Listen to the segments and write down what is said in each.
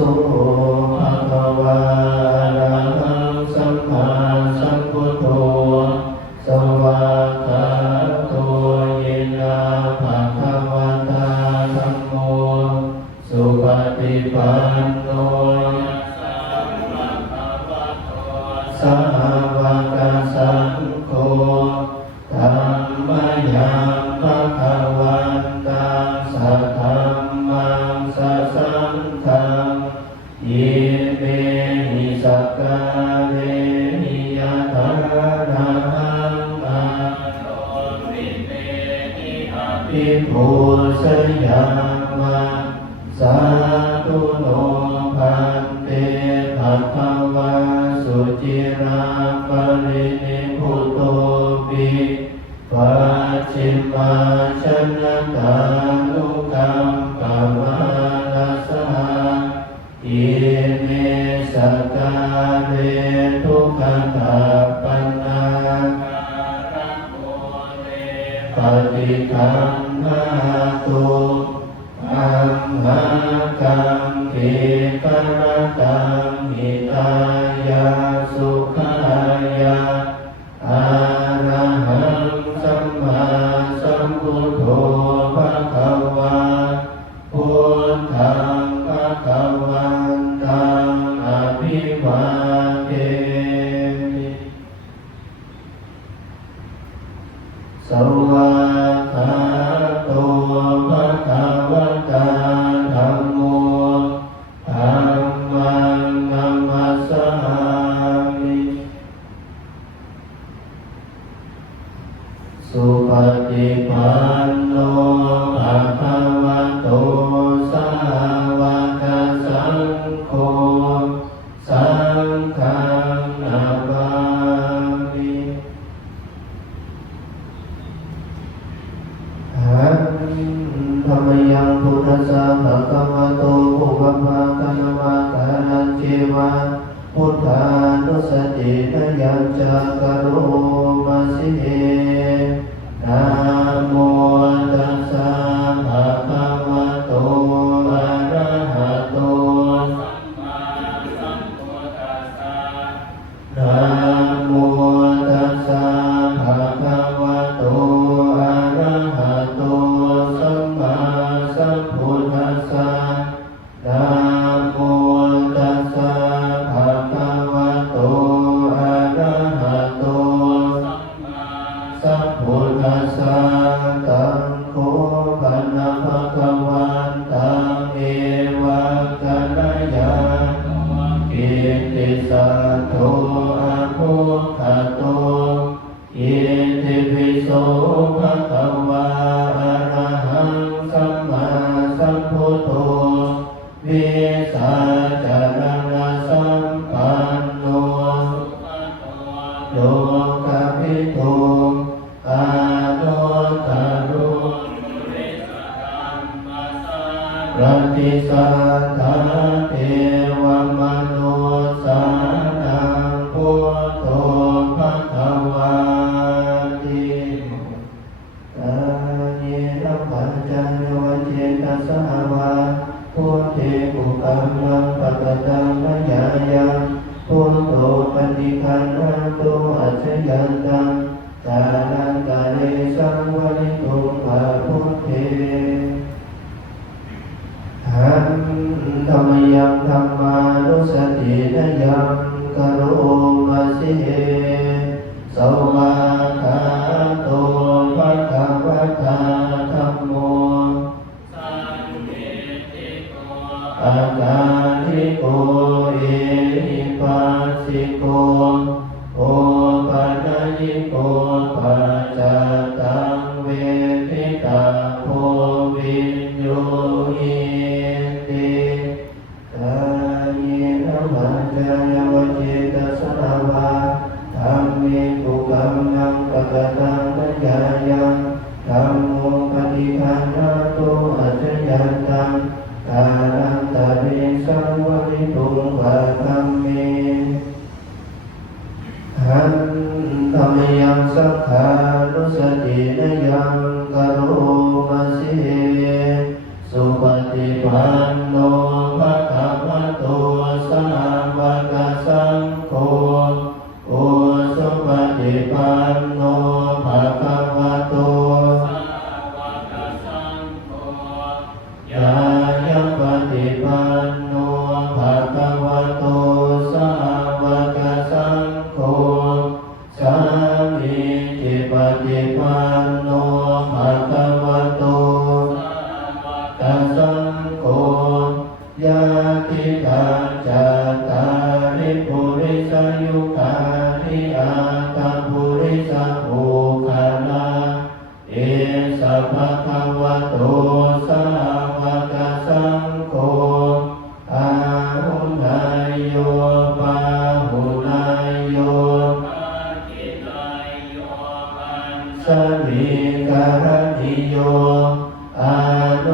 ภะคะวะอะระหังสัมมาสัมพุทโธสวากขาโตยินาภะคะวะตาธัมโมสุปฏิปันโนสาวกสังโฆธัมมังยังภะคะวันตังสัทธัมมังสัสสังฆังอิเมหิสักกะเรหิยะถานะหังอะโตวิเมหิอภิภูสยามะสาธุโนภันเตภะคะวะสุจิราปรินิพพุโตปิปัจฉิมาชนะตานุกัมปวานัสสะอิเมสักกะเรทุกขตาปันนาปฏิคัมภะตุอัมหากังเขปะระตังหิตายาสุขายาอะระหังสัมมาสัมพุทโธภะคะวะพุทธังภะคะวันตังอภิวาเทมิสวากขาโตภะคะวะตาธัมโมธัมมังนัมมัสสามิสุปฏิปันโนภะคะวะโตสาวกสังโฆสังฆังนามามิหันธัมมยังพุทธัสสะภะคะวะโตภุพพะคะนะมะทานันเจวะพุทธานุสตินะยัญจกโรมาสิเอนะโมตัสสะภะคะวะโตอะระหะโตสัมมาสัมพุทธัสสะนะโมตัสสะภะคะวะโตอะระหะโตสัมมาสัมพุทธัสสะนะโมตัสสะภะคะวะโตอะระหะโตสัมพุทธัสสะตังโฆปะนะภะคะวันตังเอวะกัลยาณกิตติสัทโธอะโภคโตอิติปิโสภะคะวะอะระหังสัมมาสัมพุทโธวิสัจารณสัมปันโนโลกภิตุอาโนตโรปฏิสัทธาเทวมนุสานังพุทโธภะคะวาติตาเยนะปัญจโยเจตสาวาพุทเทปุกัมมังปะกตังมยายังพุทโธปฏิคันหตุอัจฉยันตังกาลังกาเลสังวริตุภาพุทเทหันธัมมยังธัมมานุสตินะยังกโรมาสิเอสวากขาโตภะคะวะตาธัมโมอาการทิโกเอหิปัสสิโกโอปัญญิโกปัจจตังเวทิตาโพวิญโยหิติกายนะวัจจายาวเจตสนาวาธัมมิปุกัมมังปะกตังมัญญายังธัมโมปฏิคันหตุอัจฉยันตังกาลันตะเรสังวริตุงวะธัมเมหันธัมมยังสังฆานุสตินะยังกโรมาสิเอสุปฏิปันโนภะคะวะโต ทิฏฐาจัตตาริปุริสยุคานิอาตปุริสภูคาลาเอสะภะคะวะโตสาวกสังโฆอาหุนายโยปาหุนายโยสริการณิโยอาโน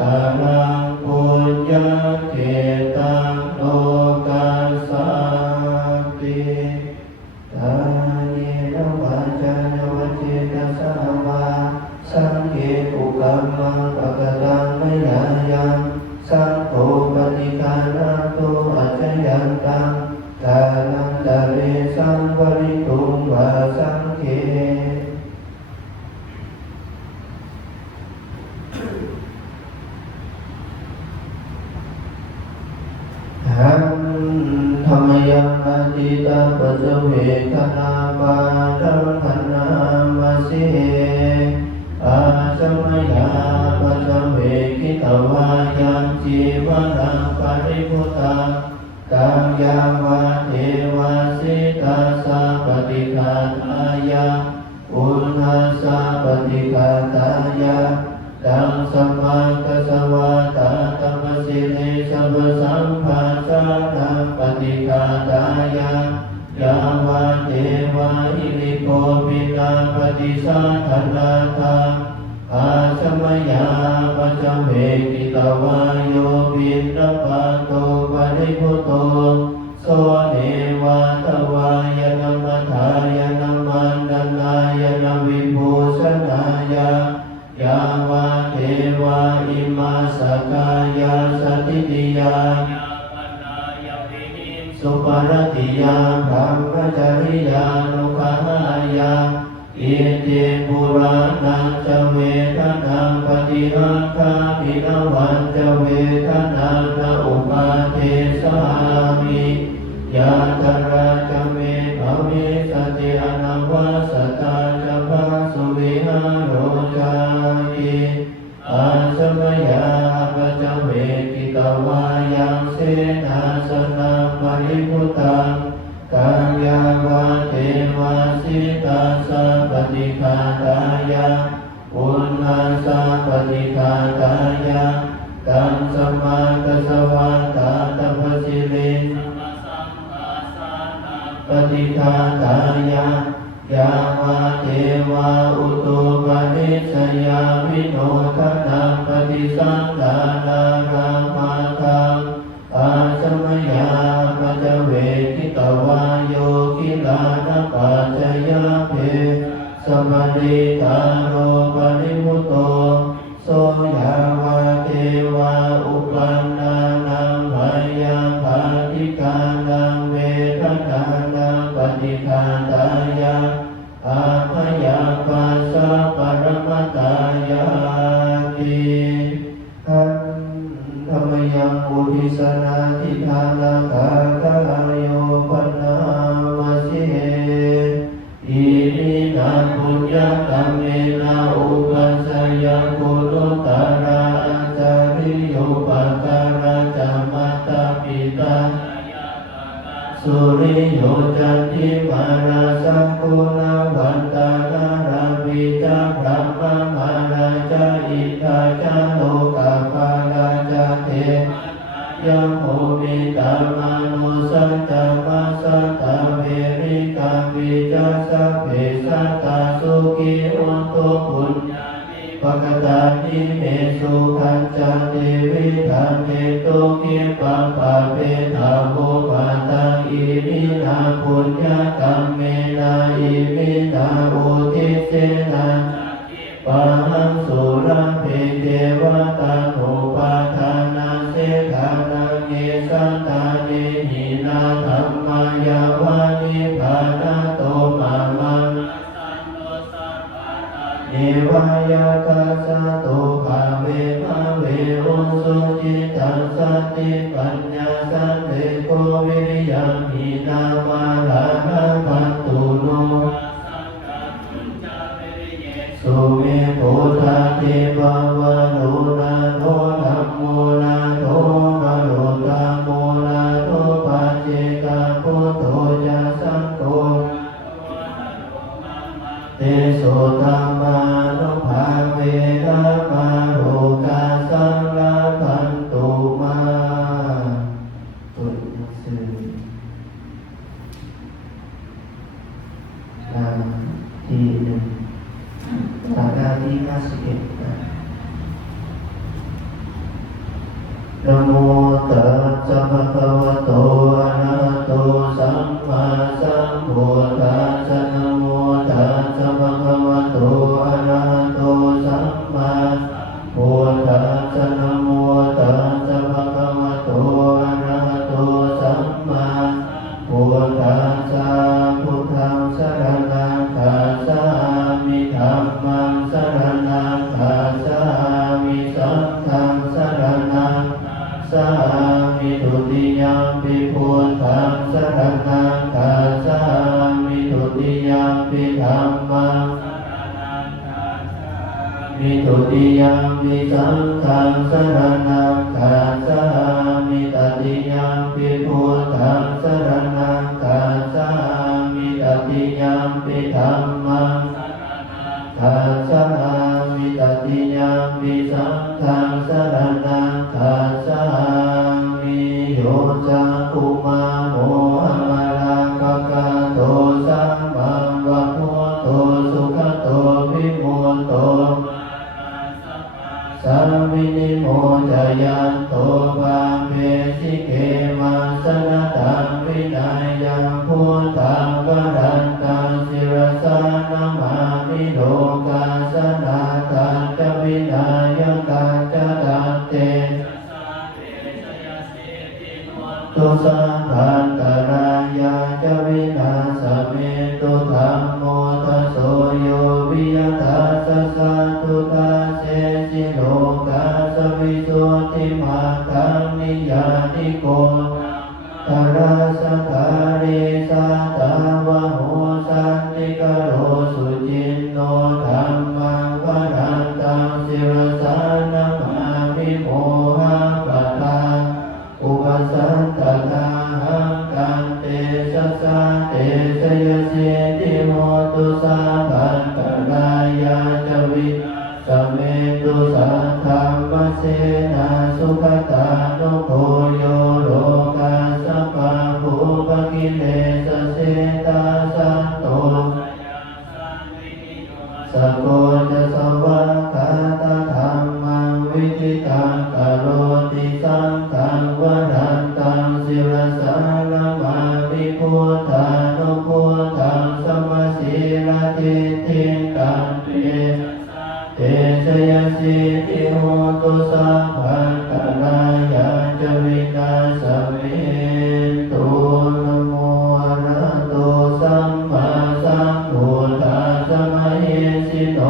ตารังปุญญเขตังโลกัสสันติตาเยนะวาจานะวเจตสาวาสังเกตุกัมมังปะกตังมยายังสังโฆปฏิฆานะโตอัจฉยันตังกาลันตะเรสังวริตุงวาสังเขหังธรรมยังอติตาปัจเวคณาปาดังพันนามสิอาสมยาปัจเวกิตวายังจีวรังปริพุตากังยาวาเทวาสิตาสาปฏิฆาตายาอุณหาสาปฏิฆาตายาดังสัมมากัสสวะตาตัมสิเลสัพสัมภาสานังปฏิฆาตายายาวาเทวาหิริโกปิตาปฏิสัทธนาคาอาสมยาปัจเวกิตวาโยปินปะโตปริพุโตโสเนวาทวายนมัทายนมันดนายนวิภูชนายายาวาเทวาอิมาสกายาสติติยาสุปรติยาพรหมจริยานุขายาอิติปุรานังจเวทนังปฏิหังคามินวันจเวทนังนอุปาเทสามิยาตระจเมภเวสติอนังวาสตาจภาสุวิหารโรจาติอาสมยาปัจเวกิตวายังเสนาสนะปริพุตังกังยาวาเทวาสิตาสาปฏิฆาตายาอุณหาสาปฏิฆาตายากังสัมมากัสสวะตาตัพสิเลปฏิฆาตายายาวาเทวาอุตุปนิสยาวิโนทนังปฏิสังฆานารามาทังอาสมยาปัจเวกิตวาโยกิลานะปัจจยาเพสมณิตาโรปริมุตโตโสยาวาเทวาอุปันนานังพยาภาติกานังเวทนานังปฏิฆาตายาอาภยาปัสสะปรมตายาติขันธรรมยังอุทิสนาทิทานาคาคาโยปนามสิอิมินาปุญญกรรมเมนาอุปัสสยังกุลตาราอัจจาริโยปการะจามัตตปิตาสุริโยจันทิมาราสังกุณวันตานาราปิตาพระมมาราจาอิทาจาโลกาภาราจาเทยะโมมิตามานุสัตตมัสสะตะเวริกาวิจัสสะเพสัตตาสุขิอุตโตปุญญานิปกตานิเมสุขันจาเทวิธันเตโตกิปัปปะเปทาโมปัตตังอิมินาปุญญกรรมเมนาอิมินาอุทิเสนาปะหังสุรังเพเทวตาโนปาทานาเสธานังเยสัตตาเนหินาธัมมายาวานิพานาโตมามังเนวายาคัสสะโตภาเวภาเวอุสุจิตังสัตติปัญญาสันเตโกวิริยังหินามาลานะภัตตุโนสุเมโพธาเทวาวะโนนาโนธัมโมนาโนมโรตา ตุติยามปิพุทธังสรณังคัจฉามิทุติยามปิธัมมังมิทุติยามปิสังฆังสรณังคัจฉามิตติยามปิพุทธังสรณังคัจฉามิตติยามปิธัมมังคัจฉามิตติยามปิสังฆังสรณังคัจฉามิโยจักขุมาโมอะมะลาภะคะโตสัมมังวะพุทโธสุขโตวิมุตโตสัมมินิโมจายันโตภาเวสิเกมัสสนตังวินัยยังพุทธังวรันตังศิรสานามามิโลกาสนาตังจวินัยตังจดันเตตุสัมพันตรายาจวินาสเมตุธัมโมทัสโสโยวิยทัสสะสัตตุทัสเสสิโลกาสวิสุทธิมาคังนิยานิโกตระสะกาเรสัตตาวะโหสันติกโรสุจินโนธัมมังวรันตังศิรสานามามิโมหะปัตตังอุปสันตตาหังกันเตสัสสะเตชยสิติโหตุสัพพันตรายาจวิสเมตุสัทธัมมเสนาสุขตานุโคโยโลกาสัพพะภูปกิเลสเสตาสันโตสะโกจะสวากาตธัมมังวิจิตังกโรติสังฆังวรันตังศิรสานามามิพุทธานุพุทธังสมสีลทิทิตังเตเตชยสิทิโหตุสัพพันตรายาจวินาสเมตุนะโมอะระหะโตสัมมาสัมพุทธัสสะมะเหสิโต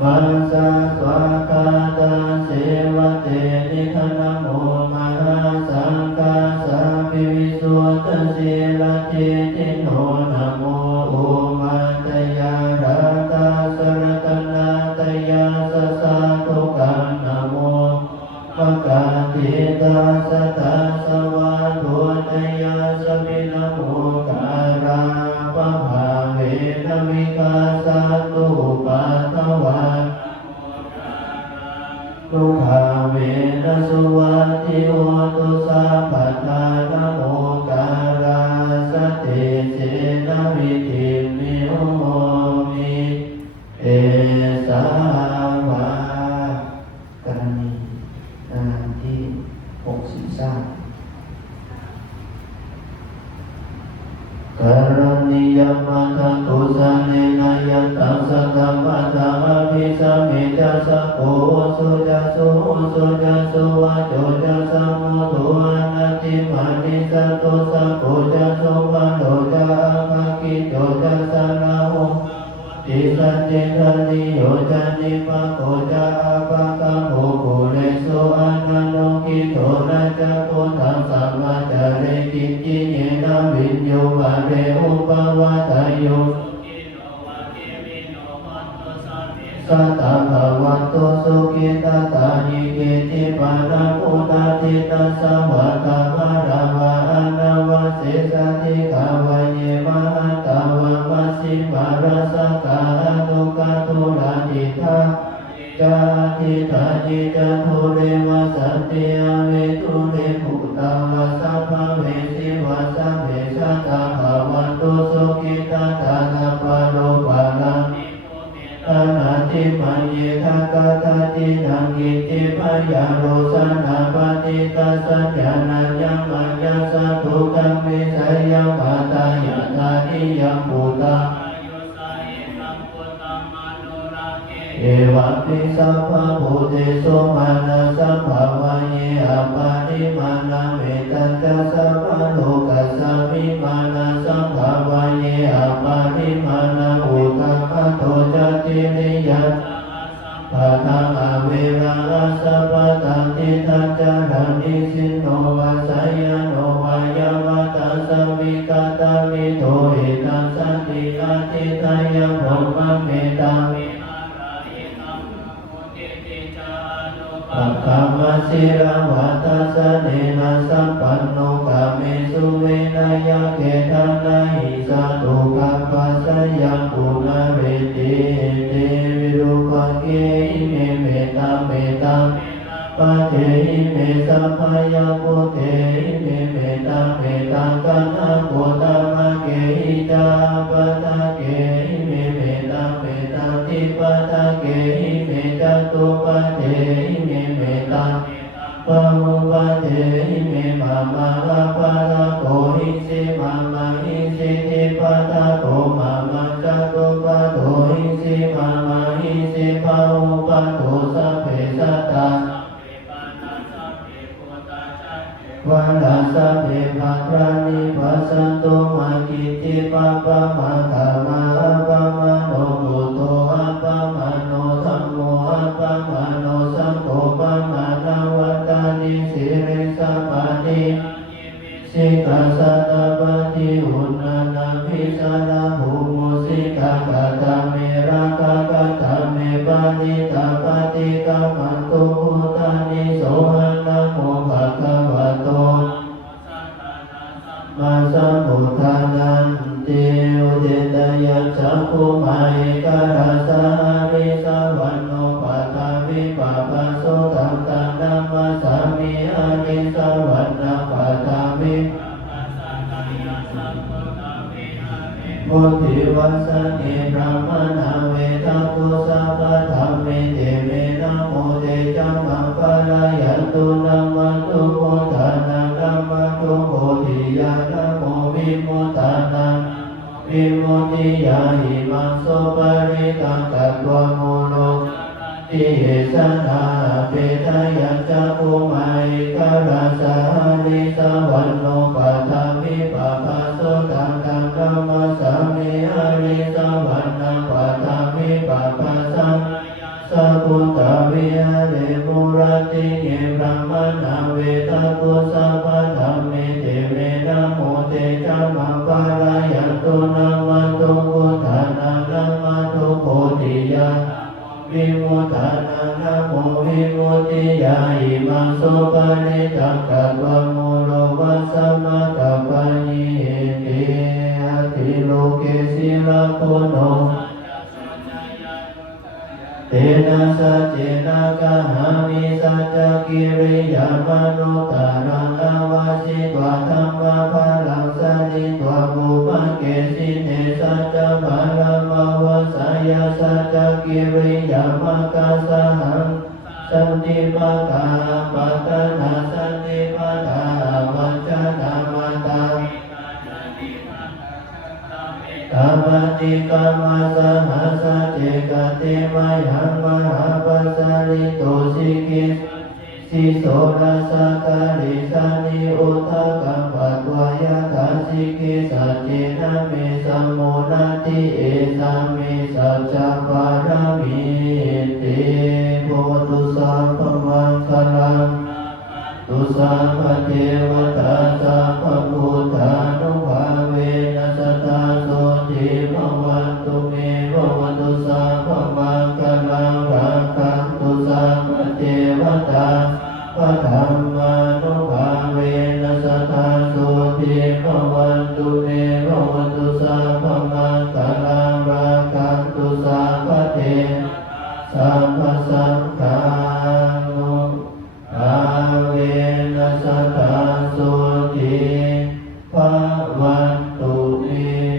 มัสสะสวากาตาเสวะเตนิคนะโมมหาสังฆาสาภิวิสุทธสีลทิติโนนะโมอุมาตยาราตาสรตนาตยาสสะทุกังนะโมปะกาติตาสตาสวะโทตยาสมินะโมการาปะภาเวนะวิกาสตุปัฏฐวาทุกขาเวนะสุวัตติโหตุสัพพทานะโมการาสติเสนะวิธิมิโหมิเอสาวากันนีที่63กรณียมัทตุสันเนนะยัตตังสัตตัมมัตตังอภิสัมมิจัสสะโพสุจัสสุสุจัสสุวะโจจัสสะโมตุอะนัตถิมานิสัตตุสัพโพจัสสุวะโลจะอะภะกิโจจัสสะนะโหติสัจจิทันนิโยจันนิปะโกจะอะภะคะโภปุเรสุอะนันโนกิโตนะจักขุทังสัมมาจาเรกิจจิเยนะวิญโยวะเรอุปวัตโยสัตตะภะวันโตสุขิตตานิเกติปานะพุทธาทิตัสสะวะตะวะระวะอะนะวะเสสะทิกาวะเยมะหัตตะวะมัสสิมารัสสะกาตุกะตุระติทาจาทิทานิจันทุเรวะสันติอเวทุเรภูตังวะสัพพะเวสิวะสัพเพสัตตะภะวันโตสุขิตตานะปะโลปะลังอนาติมัญเยทากาตตินังกิติพยาโรสนาปฏิตัสสัจจานัญญมัญญสัตถุกัมมิสัยยมาตายาตานิยังปุตตะเอวัมปิสัพพะพุทธิโสมานะสัพพะวะเยอะปะนิมานะเมตัสสะสัพพะโลกัสสะมิมานะสัพพะวะเยอะปะนิมานะอุตตมะโตจัตติริยะปะทังอเวรังสัพพะตันติทัจจา ดังนิสิโนวัสยโนวายวัตสวิกตามิโตหิตัสสติอาทิตายะพรหมเมตตามิปัปปะมะสิรวัตสะเนนะสัมปันโนกาเมสุเวนยะเกตันนะหิสาตุกัปปะสะยังปุณเวติเตวิรูปังเกหิเมเมตตาเมตตาปะเทหิเมสัพพยาโพเทหิเมเมตตาเมตตากัณหะโพตามะเกหิตาปะทะเกหิเมเมตตาเมตตาติปะทะเกหิเมจัตุปะเทหิเมเมตตาปะมุปะเทหิเมมะมะละปะทะโกหิสิมะมะหิสิติปะทะโกมะมะจัตุปะโตหิสิมะมะหิสิปะมุปะโตสัพเพสัตตาวันลาสัพเพภัตรานิปัสสันโตมากิติปะปะมะธรรมะอะปะมะโนพุทโธอะปะมะโนธัมโมอะปะมะโนสังโฆปะมะนะวัตตานิสิริสัพพะนิสิกขาสัตตปะทิอุณนานาภิสาราภูมุสิกขาคาตาเมราคะคาตาเมปานิตาปฏิกัมมันตุพุทธานิโสหังนะโมภะคะวะโตมาสัมพุทธานันติอุเทตยัสสะภูมาเอกราสาริสาวันโนปัฏฐาวิปัปปะโสตัมตังธัมมัสสามิอานิสาวันนะปัฏฐาวิโมทิวัสสะเนพระมนาเวทัพพุสัพพะธรรมเมเตเมนะโมเตจัมมังปะระยันตุนัมมันตุโมทานังนัมมันตุโพธิญาณโมวิโมทานังวิโมทิยาหิมังโสปะริตังกัตวะโมโลทิเอสนาเปตายัญจะภูมาเอกราสาริสาวันโนปัฏฐาวิปัปปะโสตัมตังธัมมัสสามิอาริสาวันนะปัฏฐาวิปัปปะสังสัพพุทธวิหาเรมุรติเยพระมนาเวทัพพุสัพพะธรรมเมเตเมนะโมเตจัมมังปะระยันตุนัมมันตุพุทธานังนัมมันตุโพธิญาณวิโมทานังนะโมวิโมทิยาหิมังโสปะริตังกัตวะโมโลวัสสะมะกัปปะญิเตอะติโลเกสิลาโคโนเตนะสัจเจนะกะหามิสัจจกิริยามนุตตรังอวาสิตวะธัมมะภะลังสันนิตวะบุพเกสิเตสัจจะภะลังมวสัยยสัจจกิริยามกัสสะหังสันติปะกาปัตตนาสันติปะทาวัจจนามัตตังธรรมติกามาสหัสสะเจกเตมะยังมหาปัสสริโตสิกิสิโสรัสสะกาลิสานิอุทธักัมปัตวายทาสิกิสัจเจนะเมสัมโมนาติเอสัมเมสัจจปารามิเตโพตุสัพพมังคลังตุสัพพเทวตาสัพพพุทธานุภาเวนัสตาโสติภวันตุเมภวันตุสัพพมังคลังรักขันตุสัพพเทวตาพระธรรมานุภาเวนัสตาโสติภวันตุเมภวันตุสัพพมังคลังรักขันตุสัพพเทสัพพสังฆานุภาเวนัสตาโสติภวันตุเม อ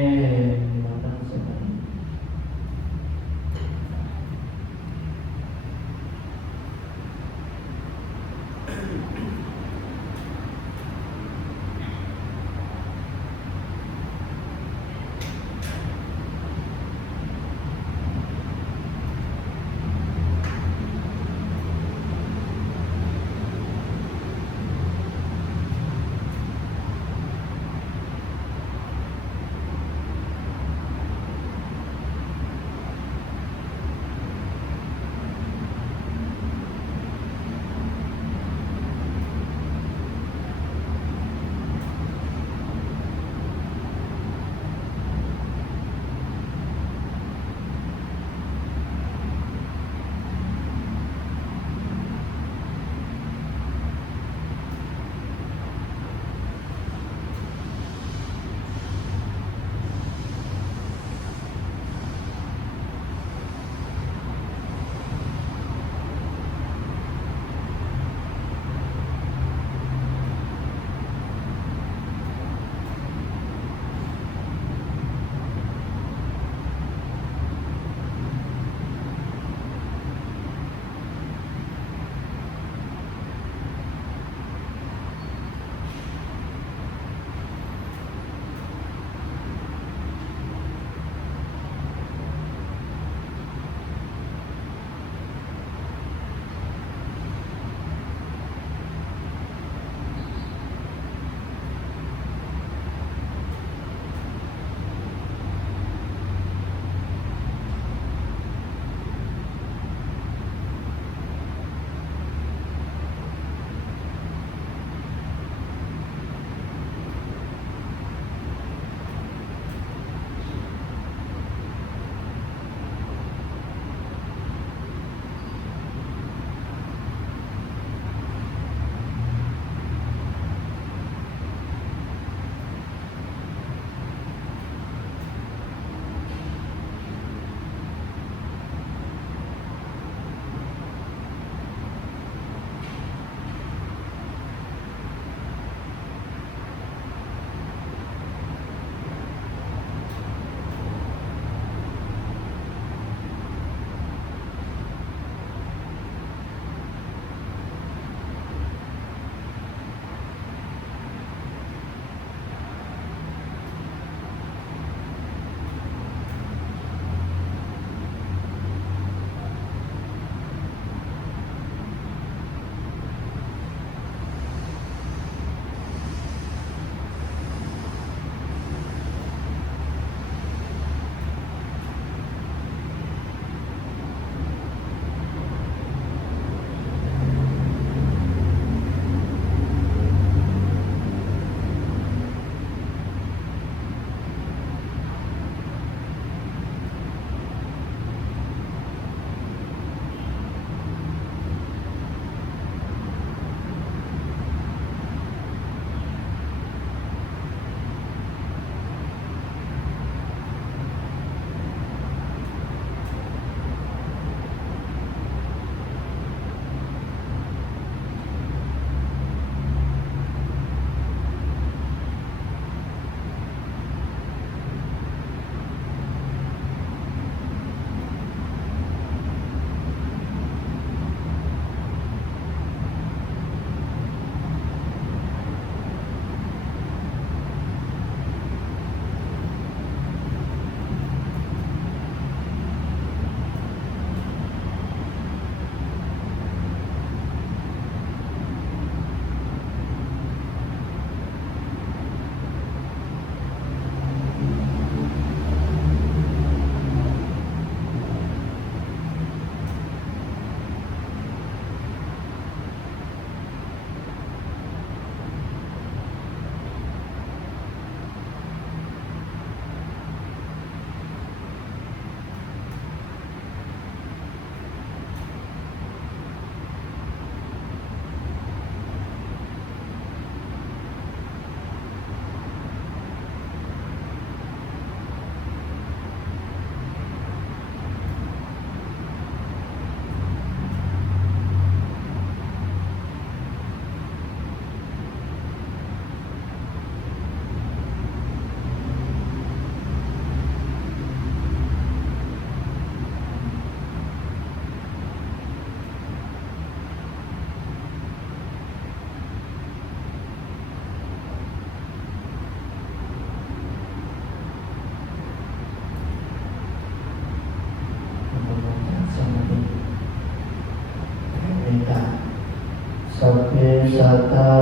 พิสัตตา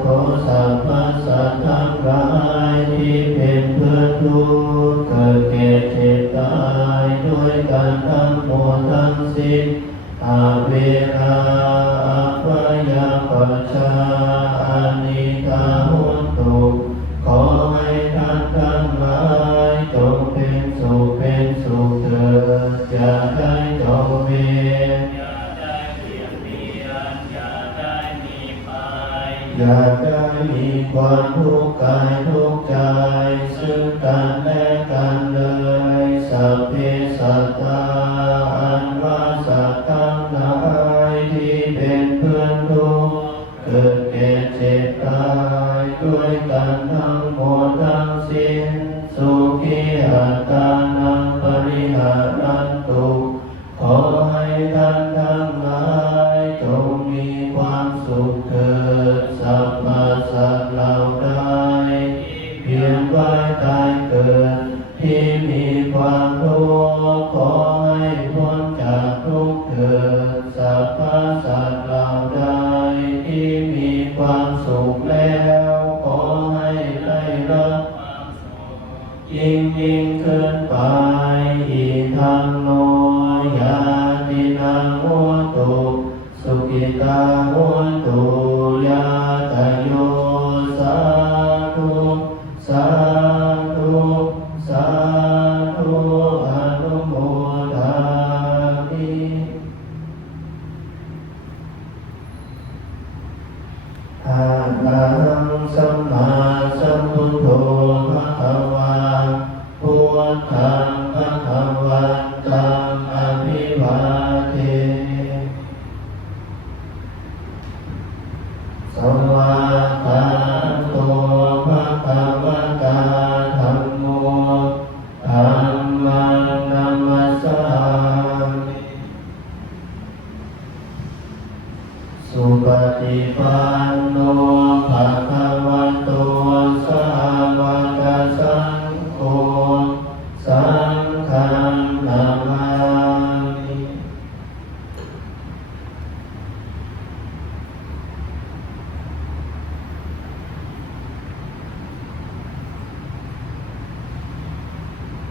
โคสัพพสัตทั้งหลายที่เป็นเพื่อนทุกข์เกิดแก่เจ็บตายด้วยกันทั้งหมดทั้งสิ้นอาเวราอัปยาปัชชาอานิกาหุนตุขอให้ท่านทั้งหลายจงเป็นสุขเถิดอย่าได้จงเวรอย่าได้มีความทุกข์กายทุกข์ใจซึ่งกันและกันเลยสัพเพสัตตาอันว่าสัตว์ทั้งหลายที่เป็นเพื่อนทุกข์เกิดแก่เจ็บตายด้วยกันทั้งหมดทั้งสิ้นสุขีอัตตานังปริหารันตุขอให้ท่านทั้งหลายจงมีความสุขเถิดสัพพสัตว์เหล่าใดเพียงว่ายตายเกิดที่มีความทุกข์ขอให้พ้นจากทุกข์เถิดสัพพสัตว์เหล่าใดที่มีความสุขแล้วขอให้ได้รับยิ่งขึ้นไปอีกทางโนยาตินังโหตุสุขิตาโหตุยาตโยสาธุสาธุสาธุอนุโมทามิอะระหังสัมมาสัมพุทโธภะคะวาพุทธังภะคะวันตังอภิวาเทสวากขาโตภะคะวะตาธัมโมธัมมังนัมมัสสามิสุปฏิปันโนภะคะวะโตสาวกสังโฆสั